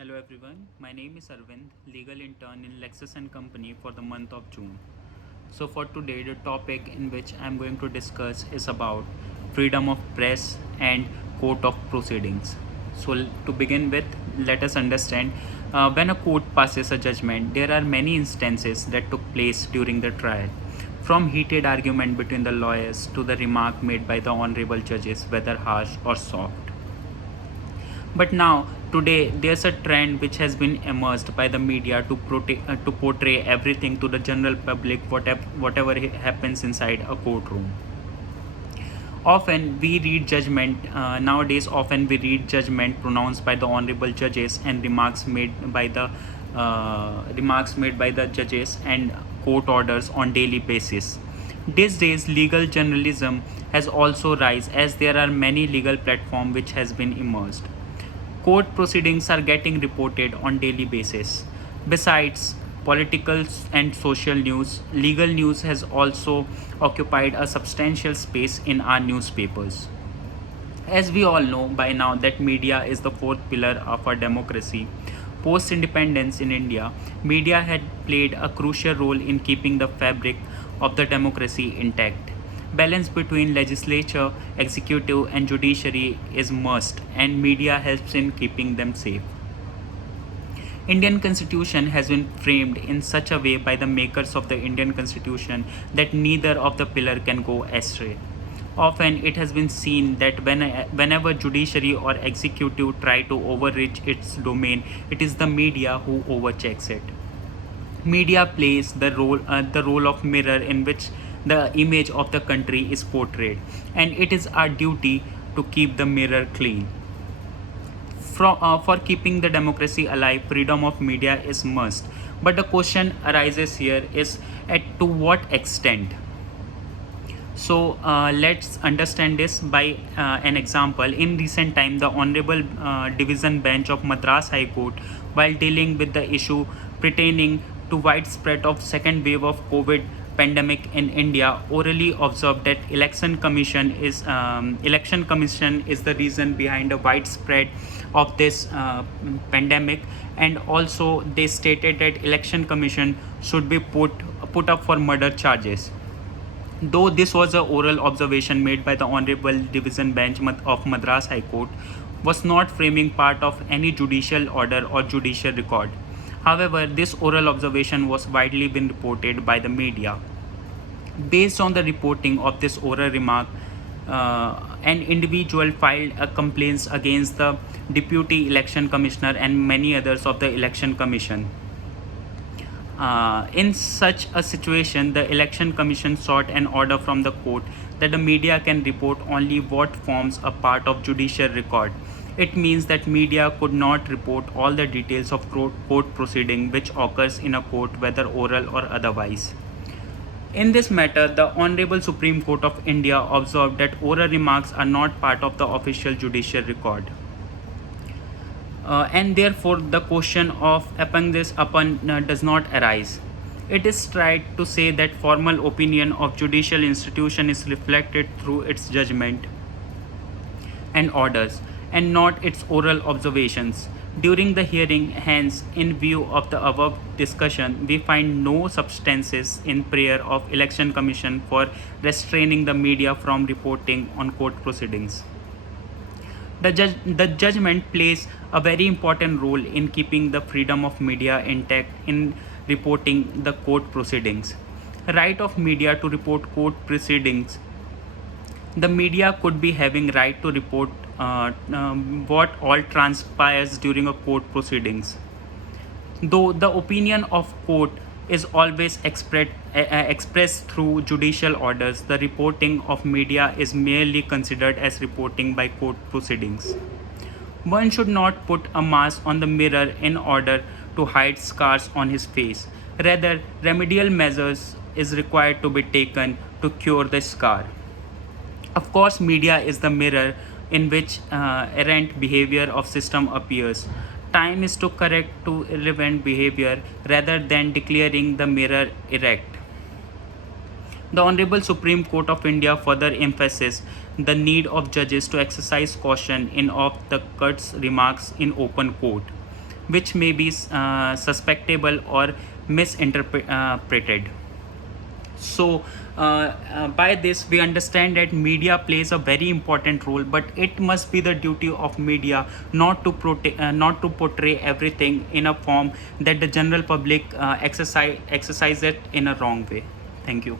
Hello everyone, my name is Arvind, legal intern in LEXIS and Company for the month of June. So for today, the topic in which I am going to discuss is about freedom of press and court of proceedings. So to begin with, let us understand when a court passes a judgment, there are many instances that took place during the trial. From heated argument between the lawyers to the remark made by the honorable judges, whether harsh or soft. But now, today, there's a trend which has been emerged by the media to portray everything to the general public, whatever happens inside a courtroom. Often we read judgment nowadays. Often we read judgment pronounced by the honorable judges and remarks made by the judges and court orders on daily basis. These days, legal journalism has also rise as there are many legal platforms which has been emerged. Court proceedings are getting reported on daily basis. Besides political and social news, legal news has also occupied a substantial space in our newspapers. As we all know by now that media is the fourth pillar of our democracy. Post independence in India, media had played a crucial role in keeping the fabric of the democracy intact. Balance between legislature, executive and judiciary is must, and media helps in keeping them safe. Indian constitution has been framed in such a way by the makers of the Indian constitution that neither of the pillar can go astray. Often it has been seen that whenever judiciary or executive try to overreach its domain, it is the media who overchecks it. Media plays the role of mirror in which the image of the country is portrayed, and it is our duty to keep the mirror clean. For keeping the democracy alive, freedom of media is must. But the question arises here is to what extent? So let's understand this by an example. In recent time, the Honorable Division Bench of Madras High Court, while dealing with the issue pertaining to widespread of second wave of COVID pandemic in India, orally observed that election commission is the reason behind the widespread of this pandemic, and also they stated that election commission should be put up for murder charges. Though this was an oral observation made by the Honorable Division Bench of Madras High Court, was not framing part of any judicial order or judicial record. However, this oral observation was widely been reported by the media. Based on the reporting of this oral remark, an individual filed a complaint against the Deputy Election Commissioner and many others of the Election Commission. In such a situation, the Election Commission sought an order from the court that the media can report only what forms a part of judicial record. It means that media could not report all the details of court proceeding which occurs in a court, whether oral or otherwise. In this matter, the Honorable Supreme Court of India observed that oral remarks are not part of the official judicial record. And therefore, the question of does not arise. It is tried to say that formal opinion of judicial institution is reflected through its judgment and orders, and not its oral observations. During the hearing, hence, in view of the above discussion, we find no substances in prayer of Election Commission for restraining the media from reporting on court proceedings. The judgment plays a very important role in keeping the freedom of media intact in reporting the court proceedings. Right of media to report court proceedings. The media could be having right to report what all transpires during a court proceedings. Though the opinion of court is always expressed through judicial orders, the reporting of media is merely considered as reporting by court proceedings. One should not put a mask on the mirror in order to hide scars on his face. Rather, remedial measures is required to be taken to cure the scar. Of course, media is the mirror in which errant behavior of system appears. Time is to correct to irrelevant behavior rather than declaring the mirror erect. The Honorable Supreme Court of India further emphasizes the need of judges to exercise caution in off-the-cuts remarks in open court. which may be suspectable or misinterpreted. So by this we understand that media plays a very important role, but it must be the duty of media not to not to portray everything in a form that the general public exercise it in a wrong way. Thank you.